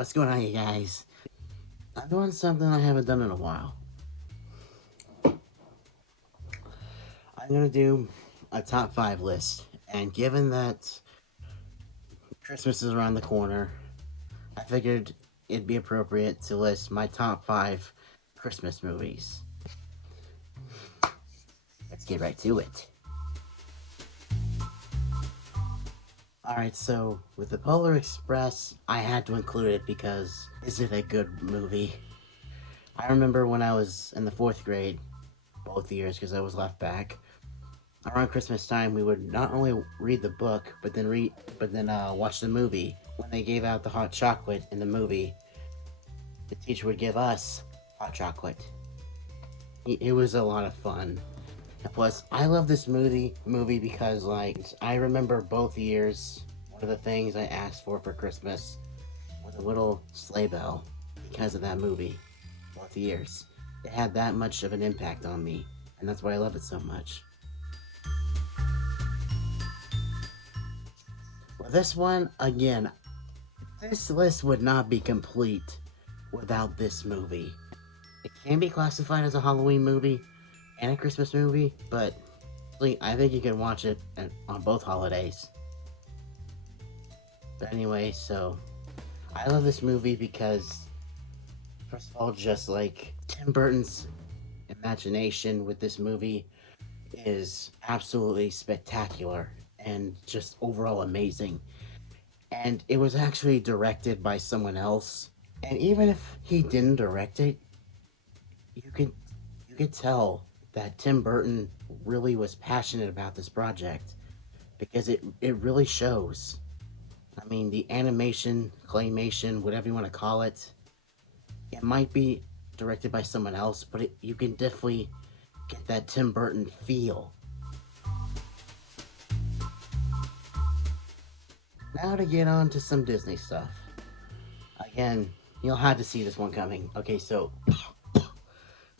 What's going on, you guys? I'm doing something I haven't done in a while. I'm gonna do a top 5 list, and given that Christmas is around the corner, I figured it'd be appropriate to list my top 5 Christmas movies. Let's get right to it. Alright, so with the Polar Express, I had to include it because is it a good movie? I remember when I was in the 4th grade, both years because I was left back. Around Christmas time, we would not only read the book, but then watch the movie. When they gave out the hot chocolate in the movie, the teacher would give us hot chocolate. It was a lot of fun. And plus, I love this movie because, like, I remember both years. One of the things I asked for Christmas was a little sleigh bell because of that movie. Both years, it had that much of an impact on me, and that's why I love it so much. Well, this one, again, this list would not be complete without this movie. It can be classified as a Halloween movie and a Christmas movie, but I think you can watch it on both holidays. But anyway, so I love this movie because, first of all, just like Tim Burton's imagination with this movie is absolutely spectacular and just overall amazing. And it was actually directed by someone else. And even if he didn't direct it, you could tell that Tim Burton really was passionate about this project because it really shows. I mean, the animation, claymation, whatever you want to call it, it might be directed by someone else, but you can definitely get that Tim Burton feel. Now to get on to some Disney stuff. Again, you'll have to see this one coming. Okay, so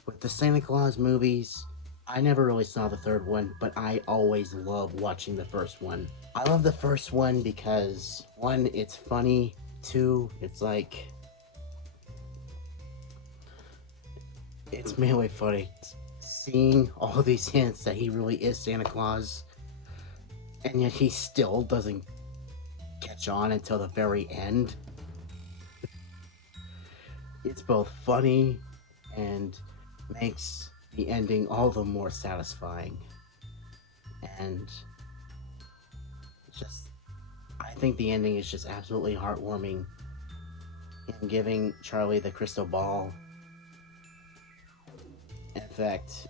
with the Santa Claus movies, I never really saw the third one, but I always love watching the first one. I love the first one because, one, it's funny. Two, it's mainly funny. Seeing all these hints that he really is Santa Claus, and yet he still doesn't catch on until the very end. It's both funny and makes the ending all the more satisfying. And just, I think the ending is just absolutely heartwarming in giving Charlie the crystal ball. In fact,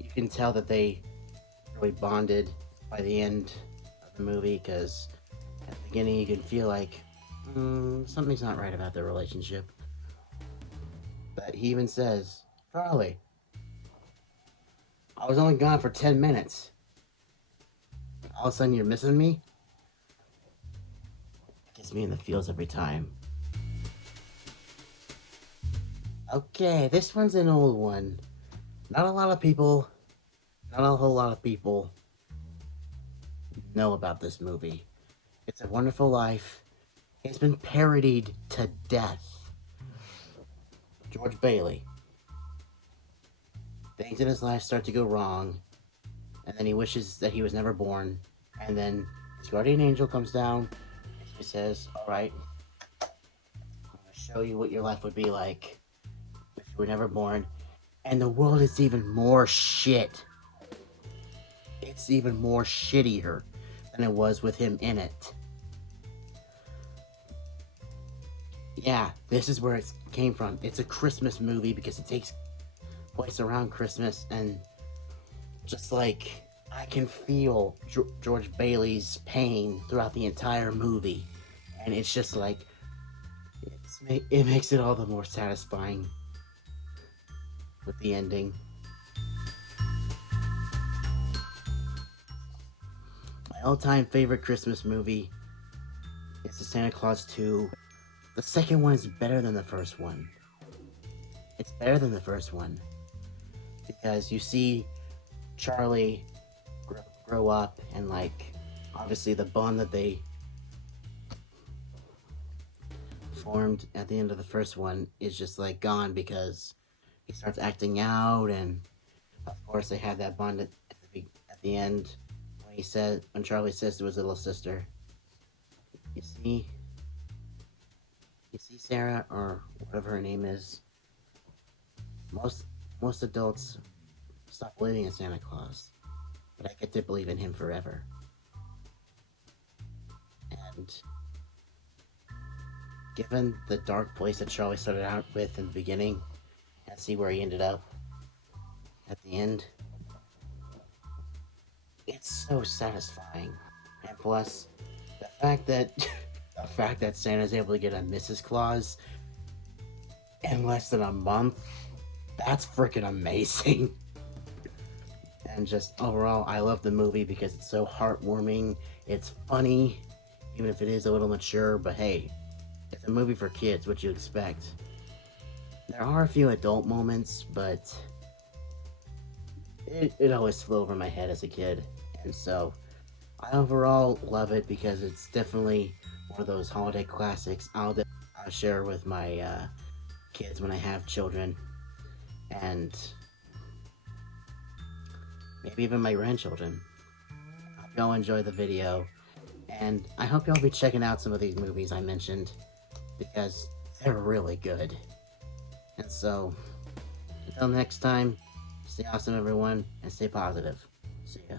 you can tell that they really bonded by the end of the movie because at the beginning you can feel like something's not right about their relationship. But he even says, Charlie, I was only gone for 10 minutes. All of a sudden you're missing me? It gets me in the feels every time. Okay, this one's an old one. Not a whole lot of people know about this movie. It's a Wonderful Life. It's been parodied to death. George Bailey. Things in his life start to go wrong, and then he wishes that he was never born, and then his guardian angel comes down, and he says, alright, I'm gonna show you what your life would be like if you were never born, and the world is even more shit. It's even more shittier than it was with him in it. Yeah, this is where it came from. It's a Christmas movie because it takes place around Christmas, and just like I can feel George Bailey's pain throughout the entire movie, and it's just like it makes it all the more satisfying with the ending. My all-time favorite Christmas movie is the Santa Claus 2. The second one is better than the first one. It's better than the first one because you see Charlie grow up, and like obviously the bond that they formed at the end of the first one is just like gone because he starts acting out, and of course they had that bond at the end when Charlie says to his little sister, "You see, you see, Sarah, or whatever her name is. Most most adults stop believing in Santa Claus, but I get to believe in him forever." And given the dark place that Charlie started out with in the beginning, and see where he ended up at the end, it's so satisfying. And plus, the fact that the fact that Santa's able to get a Mrs. Claus in less than a month, that's freaking amazing. And just overall, I love the movie because it's so heartwarming. It's funny, even if it is a little mature, but hey, it's a movie for kids, what you expect. There are a few adult moments, but it always flew over my head as a kid. And so, I overall love it because it's definitely one of those holiday classics I'll share with my kids when I have children, and maybe even my grandchildren. I hope y'all enjoy the video, and I hope y'all be checking out some of these movies I mentioned because they're really good. And so, until next time, stay awesome, everyone, and stay positive. See ya.